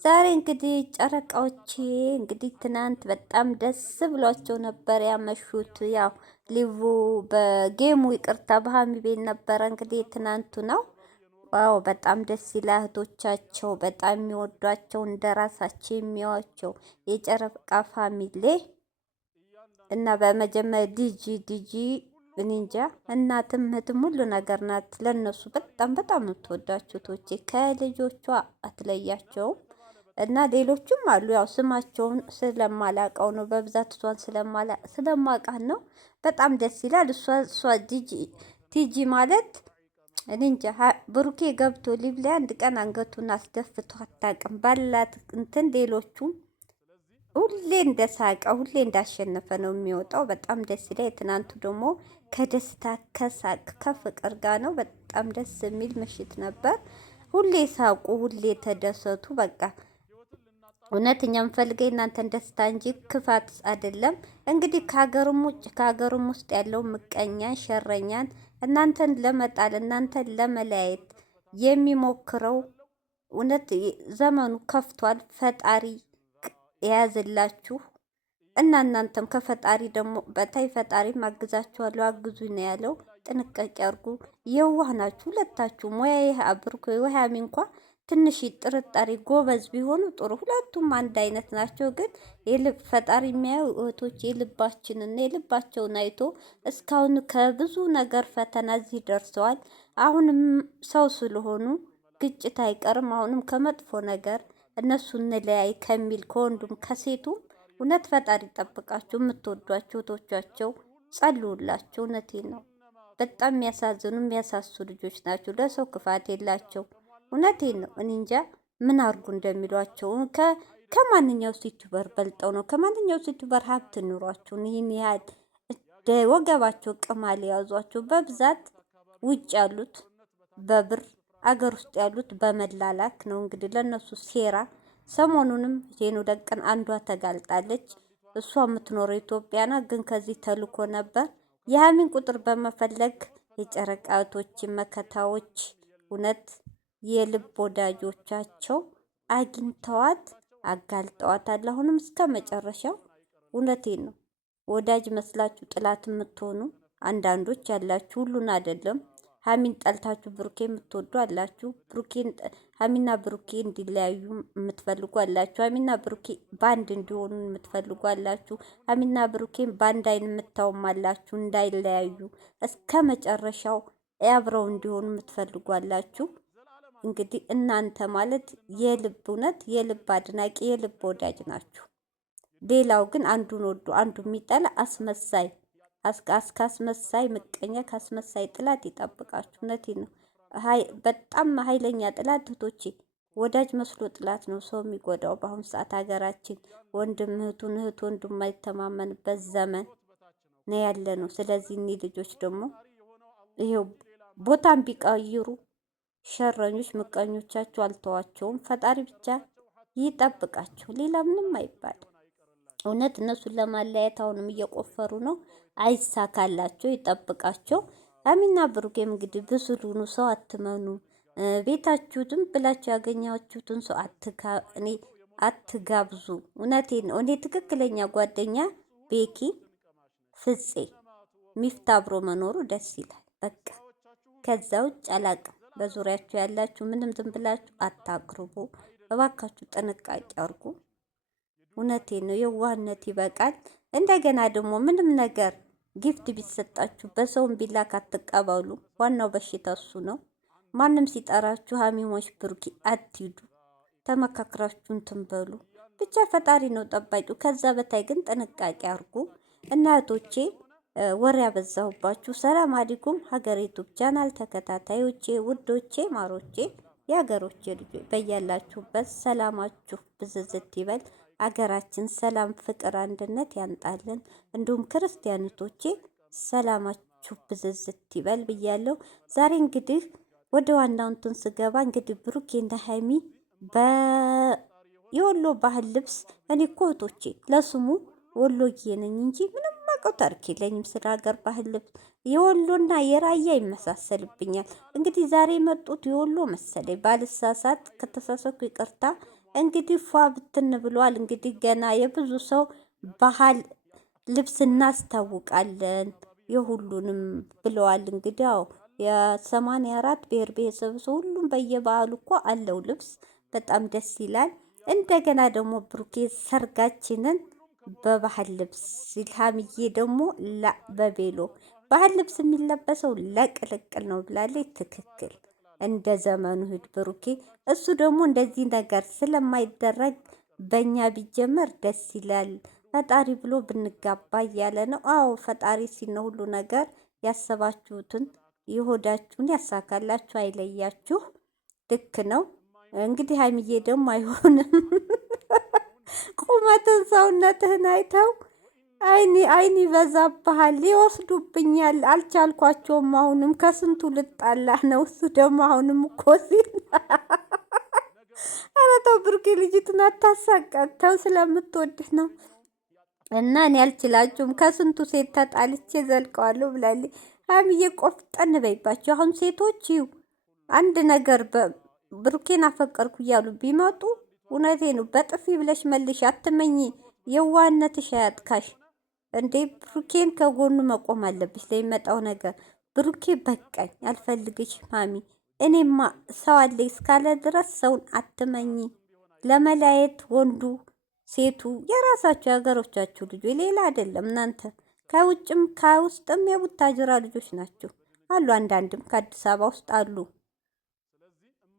ዛሬ እንግዲህ ጨረቃዎቼ እንግዲህ ትናንት በጣም ደስ ብሏቸው ነበር ያመሹት። ያው ሊቡ በጌሙ ይቅርታ በሀሚ ቤት ነበረ እንግዲህ ትናንቱ ነው። ዋው በጣም ደስ ይላል። እህቶቻቸው በጣም የሚወዷቸው እንደ ራሳቸው የሚያዋቸው የጨረቃ ፋሚሌ እና በመጀመሪያ ዲጂ እንጃ እናትም እህትም ሁሉ ነገር ናት። ለነሱ በጣም በጣም የምትወዳቸው ቶቼ ከልጆቿ አትለያቸውም። እና ሌሎችም አሉ። ያው ስማቸውን ስለማላቀው ነው በብዛት እሷን ስለማቃት ነው። በጣም ደስ ይላል። እሷ ቲጂ ማለት እኔ እንጃ ብሩኬ ገብቶ ሊብ ላይ አንድ ቀን አንገቱን አስደፍቶ አታውቅም። ባላት እንትን ሌሎቹም ሁሌ እንደሳቀ ሁሌ እንዳሸነፈ ነው የሚወጣው። በጣም ደስ ይላል። የትናንቱ ደግሞ ከደስታ ከሳቅ ከፍቅር ጋር ነው። በጣም ደስ የሚል ምሽት ነበር። ሁሌ ሳቁ፣ ሁሌ ተደሰቱ። በቃ እውነተኛ የምፈልገው እናንተን ደስታ እንጂ ክፋት አይደለም። እንግዲህ ከሀገሩም ውጭ ከሀገሩም ውስጥ ያለው ምቀኛን፣ ሸረኛን እናንተን ለመጣል እናንተን ለመለያየት የሚሞክረው እውነት ዘመኑ ከፍቷል። ፈጣሪ የያዝላችሁ እና እናንተም ከፈጣሪ ደግሞ በታይ ፈጣሪ አግዛችኋለሁ አግዙኝ ነው ያለው። ጥንቃቄ አድርጉ። የዋህ ናችሁ ሁለታችሁም። ወይ አብርኮ ወይ ሀሚ እንኳ ትንሽ ጥርጣሬ ጎበዝ ቢሆኑ ጥሩ። ሁለቱም አንድ አይነት ናቸው። ግን የልብ ፈጣሪ የሚያየው እህቶች የልባችንና የልባቸውን አይቶ እስካሁን ከብዙ ነገር ፈተና እዚህ ደርሰዋል። አሁንም ሰው ስለሆኑ ግጭት አይቀርም። አሁንም ከመጥፎ ነገር እነሱ እንለያይ ከሚል ከወንዱም ከሴቱም እውነት ፈጣሪ ይጠብቃቸው። የምትወዷቸው እህቶቻቸው ጸልዩላቸው። እውነቴን ነው። በጣም የሚያሳዝኑ የሚያሳሱ ልጆች ናቸው። ለሰው ክፋት የላቸው። እውነቴን ነው። እኔ እንጃ ምን አርጉ እንደሚሏቸው። ከማንኛው ዩቲዩበር በልጠው ነው ከማንኛው ዩቲዩበር ሀብት ኑሯቸው ይህን ያህል ወገባቸው ቅማል የያዟቸው። በብዛት ውጭ ያሉት በብር አገር ውስጥ ያሉት በመላላክ ነው። እንግዲህ ለነሱ ሴራ። ሰሞኑንም ዜኑ ደቀን አንዷ ተጋልጣለች። እሷ የምትኖረው ኢትዮጵያና ግን ከዚህ ተልኮ ነበር የሀሚን ቁጥር በመፈለግ የጨረቃቶችን መከታዎች እውነት የልብ ወዳጆቻቸው አግኝተዋት አጋልጠዋታል። አሁንም እስከ መጨረሻው እውነቴን ነው። ወዳጅ መስላችሁ ጥላት የምትሆኑ አንዳንዶች ያላችሁ፣ ሁሉን አይደለም። ሀሚን ጠልታችሁ ብሩኬ የምትወዱ አላችሁ። ሀሚና ብሩኬ እንዲለያዩ የምትፈልጉ አላችሁ። ሀሚና ብሩኬ ባንድ እንዲሆኑ የምትፈልጉ አላችሁ። ሀሚና ብሩኬን ባንድ አይን የምታውም አላችሁ። እንዳይለያዩ እስከ መጨረሻው አብረው እንዲሆኑ የምትፈልጉ አላችሁ። እንግዲህ እናንተ ማለት የልብ እውነት የልብ አድናቂ የልብ ወዳጅ ናችሁ። ሌላው ግን አንዱን ወዶ አንዱ የሚጠላ አስመሳይ ካስመሳይ ምቀኛ ካስመሳይ ጥላት ይጠብቃችሁ። እውነቴን ነው። በጣም ኃይለኛ ጥላት እህቶቼ፣ ወዳጅ መስሎ ጥላት ነው ሰው የሚጎዳው። በአሁኑ ሰዓት ሀገራችን ወንድም እህቱን እህት ወንድም የማይተማመንበት ዘመን ነው ያለ ነው። ስለዚህ እኒህ ልጆች ደግሞ ይሄው ቦታን ቢቀይሩ ሸረኞች ምቀኞቻቸው አልተዋቸውም። ፈጣሪ ብቻ ይጠብቃቸው። ሌላ ምንም አይባልም። እውነት እነሱን ለማለያየት አሁንም እየቆፈሩ ነው። አይሳካላቸው፣ ይጠብቃቸው። ሀሚና ብሩኬም እንግዲህ ብስሉኑ ሰው አትመኑ። ቤታችሁ ዝም ብላችሁ ያገኛችሁትን ሰው አትጋብዙ። እውነቴን ነው። እኔ ትክክለኛ ጓደኛ ቤኪ፣ ፍፄ፣ ሚፍታ አብሮ መኖሩ ደስ ይላል። በቃ ከዛ ውጭ አላቅም። በዙሪያችሁ ያላችሁ ምንም ዝም ብላችሁ አታቅርቡ። እባካችሁ ጥንቃቄ አድርጉ። እውነቴን ነው። የዋህነት ይበቃል። እንደገና ደግሞ ምንም ነገር ጊፍት ቢሰጣችሁ በሰውም ቢላክ አትቀበሉ። ዋናው በሽታ እሱ ነው። ማንም ሲጠራችሁ ሀሚሞች ብሩኪ አትሂዱ። ተመካክራችሁ እንትን በሉ። ብቻ ፈጣሪ ነው ጠባቂው። ከዛ በታይ ግን ጥንቃቄ አድርጉ። እናቶቼ ወሬ ያበዛሁባችሁ። ሰላም አለይኩም ሀገር ዩቱብ ቻናል ተከታታዮቼ፣ ውዶቼ፣ ማሮቼ፣ የሀገሮቼ ልጆች በያላችሁበት ሰላማችሁ ብዝዝት ይበል። አገራችን ሰላም፣ ፍቅር፣ አንድነት ያንጣልን። እንዲሁም ክርስቲያኖቶቼ ሰላማችሁ ብዝዝት ይበል ብያለሁ። ዛሬ እንግዲህ ወደ ዋናው እንትን ስገባ እንግዲህ ብሩኬና ሀይሚ የወሎ ባህል ልብስ እኔ እኮ እህቶቼ ለስሙ ወሎዬ ነኝ እንጂ ምንም አውቀው ታሪክ የለኝም ስለ ሀገር ባህል ልብስ። የወሎና የራያ ይመሳሰልብኛል። እንግዲህ ዛሬ የመጡት የወሎ መሰለኝ ባልሳሳት፣ ከተሳሳትኩ ይቅርታ። እንግዲህ ፏ ብትን ብሏል። እንግዲህ ገና የብዙ ሰው ባህል ልብስ እናስታውቃለን የሁሉንም ብለዋል። እንግዲህ ያው የ84 ብሔር ብሔረሰብ ሰው ሁሉም በየበዓሉ እኮ አለው ልብስ በጣም ደስ ይላል። እንደገና ደግሞ ብሩኬ ሰርጋችንን በባህል ልብስ ሲልሃምዬ ደግሞ በቤሎ ባህል ልብስ የሚለበሰው ለቅልቅል ነው ብላለች። ትክክል እንደ ዘመኑ ሂድ ብሩኬ። እሱ ደግሞ እንደዚህ ነገር ስለማይደረግ በእኛ ቢጀመር ደስ ይላል። ፈጣሪ ብሎ ብንጋባ እያለ ነው። አዎ ፈጣሪ ሲነ ሁሉ ነገር ያሰባችሁትን የሆዳችሁን ያሳካላችሁ፣ አይለያችሁ። ልክ ነው። እንግዲህ ሀይሚዬ ደግሞ አይሆንም ቁመትን ሰውነትህን አይተው አይን ይበዛብሃል፣ ይወስዱብኛል፣ አልቻልኳቸውም። አሁንም ከስንቱ ልጣላ ነው። እሱ ደግሞ አሁንም እኮ ሲል ኧረ ተው ብሩኬ፣ ልጅቱን አታሳቃተው፣ ስለምትወድህ ነው። እና እኔ አልችላችሁም፣ ከስንቱ ሴት ተጣልቼ ዘልቀዋለሁ ብላለች ሀይሚዬ። ቆፍጠን በይባቸው። አሁን ሴቶች ይው አንድ ነገር ብሩኬን አፈቀርኩ እያሉ ቢመጡ እውነቴ ነው በጥፊ ብለሽ መልሽ፣ አትመኝ። የዋህነትሽ አያጥካሽ እንዴ። ብሩኬን ከጎኑ መቆም አለብሽ ለሚመጣው ነገር። ብሩኬ በቃኝ፣ አልፈልግሽ ማሚ፣ እኔማ ሰው አለ እስካለ ድረስ ሰውን አትመኝ። ለመለያየት ወንዱ ሴቱ የራሳችሁ የሀገሮቻችሁ ልጆች ሌላ አይደለም። እናንተ ከውጭም ከውስጥም የቡታጅራ ልጆች ናችሁ አሉ። አንዳንድም ከአዲስ አበባ ውስጥ አሉ።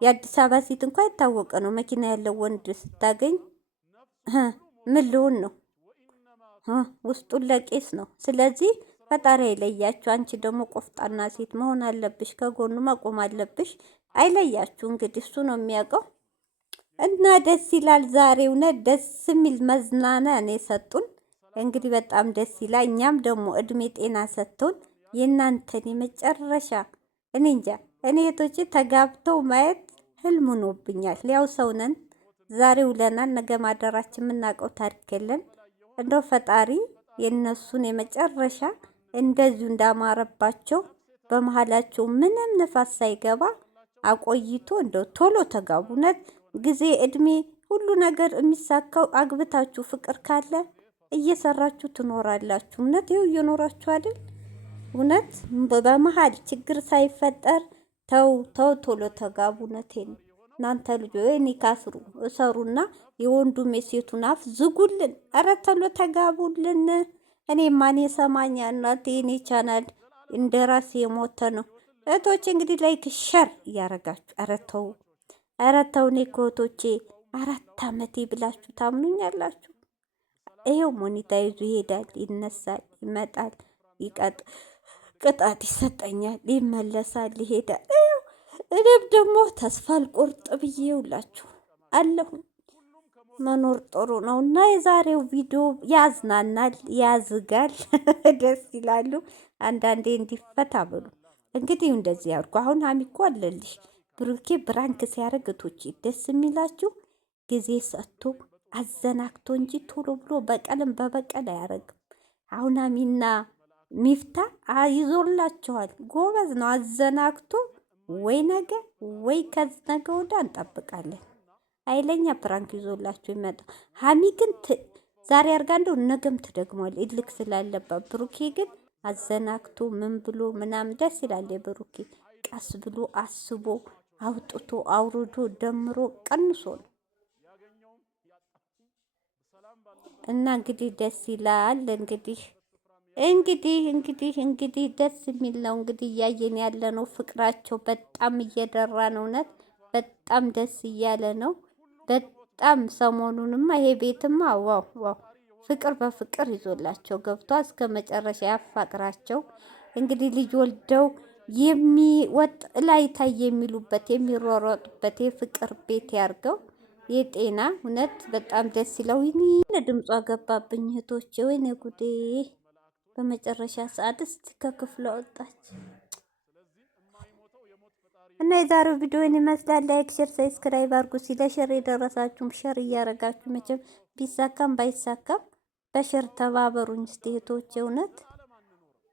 የአዲስ አበባ ሴት እንኳ የታወቀ ነው። መኪና ያለው ወንድ ስታገኝ ምን ልሆን ነው? ውስጡን ለቄስ ነው። ስለዚህ ፈጣሪ አይለያችሁ። አንቺ ደግሞ ቆፍጣና ሴት መሆን አለብሽ፣ ከጎኑ መቆም አለብሽ። አይለያችሁ። እንግዲህ እሱ ነው የሚያውቀው። እና ደስ ይላል። ዛሬ እውነት ደስ የሚል መዝናና ነው የሰጡን። እንግዲህ በጣም ደስ ይላል። እኛም ደግሞ እድሜ ጤና ሰጥቶን የእናንተን የመጨረሻ እኔ እንጃ እኔ እህቶቼ ተጋብተው ማየት ህልም ሆኖብኛል። ያው ሰውነን ዛሬ ውለናል፣ ነገ ማደራችን የምናውቀው ታሪክ የለን። እንደው ፈጣሪ የነሱን የመጨረሻ እንደዚሁ እንዳማረባቸው በመሀላቸው ምንም ንፋስ ሳይገባ አቆይቶ እንደው ቶሎ ተጋቡ። እውነት ጊዜ እድሜ ሁሉ ነገር የሚሳካው አግብታችሁ ፍቅር ካለ እየሰራችሁ ትኖራላችሁ። እውነት ይኸው እየኖራችሁ አይደል? እውነት በመሀል ችግር ሳይፈጠር ተው ቶሎ ተጋቡ። እውነቴን ነው። እናንተ ልጆች እኔ ካስሩ እሰሩና የወንዱም የሴቱን አፍ ዝጉልን። ኧረ ቶሎ ተጋቡልን። እኔ ማን የሰማኛ እናቴ። እኔ ቻናል እንደ ራሴ የሞተ ነው። እህቶቼ እንግዲህ ላይክ ሸር እያረጋችሁ ኧረ ተው። እኔ ከእህቶቼ 4 ዓመቴ ብላችሁ ታምኑኛላችሁ? ይሄው ሞኒታይዙ ይሄዳል፣ ይነሳል፣ ይመጣል፣ ቅጣት ይሰጠኛል፣ ይመለሳል፣ ይሄዳል። እኔም ደግሞ ተስፋ አልቆርጥ ብዬ ውላችሁ አለሁ። መኖር ጥሩ ነው እና የዛሬው ቪዲዮ ያዝናናል፣ ያዝጋል፣ ደስ ይላሉ። አንዳንዴ እንዲፈታ ብሉ እንግዲህ እንደዚህ ያልኩ። አሁን ሀሚኮ አለልሽ ብሩኬ ብራንክ ሲያደርግ እቶቼ ደስ የሚላችሁ ጊዜ ሰጥቶ አዘናግቶ እንጂ ቶሎ ብሎ በቀልም በበቀል አያደርግም። አሁን ሀሚና ሚፍታ ይዞላቸዋል። ጎበዝ ነው። አዘናግቶ ወይ ነገ ወይ ከነገ ወዲያ እንጠብቃለን። ኃይለኛ ፕራንክ ይዞላችሁ ይመጣ። ሀሚ ግን ዛሬ አርጋ እንደው ነገም ትደግሟል እልክ ስላለባት። ብሩኬ ግን አዘናግቶ ምን ብሎ ምናምን ደስ ይላል። የብሩኬ ቀስ ብሎ አስቦ አውጥቶ አውርዶ ደምሮ ቀንሶ ነው እና እንግዲህ ደስ ይላል። እንግዲህ ደስ የሚል ነው። እንግዲህ እያየን ያለ ነው። ፍቅራቸው በጣም እየደራ ነው። እውነት በጣም ደስ እያለ ነው። በጣም ሰሞኑንማ ይሄ ቤትማ ዋው ፍቅር በፍቅር ይዞላቸው ገብቷ እስከ መጨረሻ ያፋቅራቸው። እንግዲህ ልጅ ወልደው የሚወጥ ላይ ታይ የሚሉበት የሚሯሯጡበት የፍቅር ቤት ያርገው። የጤና እውነት በጣም ደስ ይለው። ይኒ ለድምጿ ገባብኝ እህቶቼ፣ ወይኔ ጉዴ! በመጨረሻ ሰዓት እስቲ ከክፍሏ ወጣች እና የዛሬው ቪዲዮን ይመስላል። ላይክ፣ ሼር፣ ሰብስክራይብ አድርጉ። ሲለ ሼር የደረሳችሁም ሼር እያረጋችሁ መቼም ቢሳካም ባይሳካም በሼር ተባበሩኝ እስቲ እህቶቼ። እውነት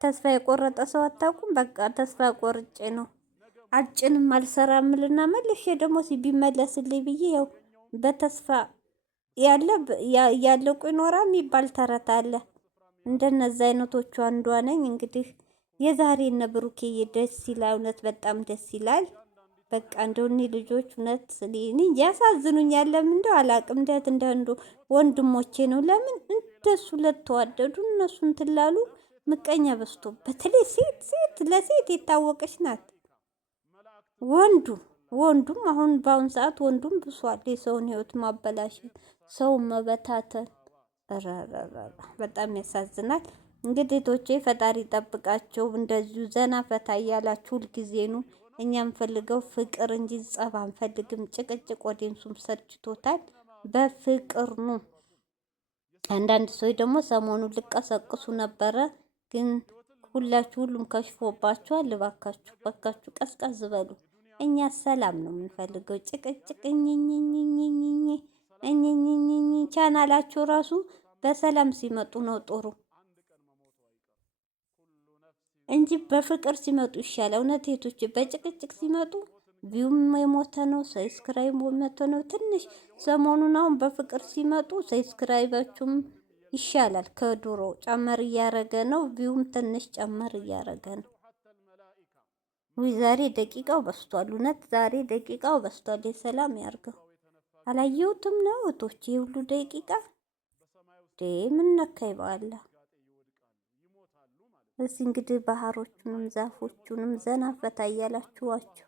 ተስፋ የቆረጠ ሰው አታውቁም። በቃ ተስፋ ቆርጬ ነው አልጭንም አልሰራምልና መልሼ ደግሞ ቢመለስልኝ ብዬ ያው በተስፋ ያለቁ ይኖራል የሚባል ተረት አለ። እንደነዚህ አይነቶቹ አንዷ ነኝ። እንግዲህ የዛሬ እነ ብሩኬ ደስ ይላል፣ እውነት በጣም ደስ ይላል። በቃ እንደው እኒህ ልጆች እውነት እኔ ያሳዝኑኛል። ለምን እንደው አላቅም። እንዴት እንደንዱ ወንድሞቼ ነው። ለምን እንደሱ ለተዋደዱ እነሱ እንትን ላሉ ምቀኛ በዝቶ፣ በተለይ ሴት ለሴት የታወቀች ናት። ወንዱም አሁን በአሁን ሰዓት ወንዱም ብሷል። የሰውን ህይወት ማበላሸት፣ ሰውን መበታተን፣ በጣም ያሳዝናል። እንግዲህ ቶቼ ፈጣሪ ጠብቃቸው። እንደዚሁ ዘና ፈታ እያላችሁ ሁልጊዜ ኑ። እኛ እንፈልገው ፍቅር እንጂ ጸብ አንፈልግም። ጭቅጭቅ ወዴንሱም ሰልችቶታል። በፍቅር ኑ። አንዳንድ ሰዎች ደግሞ ሰሞኑን ልቀሰቅሱ ነበረ፣ ግን ሁሉም ከሽፎባችኋል። እባካችሁ በካችሁ ቀዝቀዝ በሉ። እኛ ሰላም ነው የምንፈልገው። ጭቅጭቅ ቻናላችሁ ራሱ በሰላም ሲመጡ ነው ጥሩ እንጂ በፍቅር ሲመጡ ይሻላል። እውነት እህቶቼ፣ በጭቅጭቅ ሲመጡ ቪውም የሞተ ነው፣ ሰብስክራይብ የሞተ ነው። ትንሽ ሰሞኑን አሁን በፍቅር ሲመጡ ሰብስክራይባችሁም ይሻላል። ከድሮ ጨመር እያረገ ነው፣ ቪውም ትንሽ ጨመር እያረገ ነው። ውይ ዛሬ ደቂቃው በስቷል። እውነት ዛሬ ደቂቃው በስቷል። የሰላም ያርገው። አላየሁትም ነው እህቶቼ፣ ሁሉ ደቂቃ ምን ነካይ በኋላ። እዚህ እንግዲህ ባህሮቹንም ዛፎቹንም ዘና ፈታ እያላችኋቸው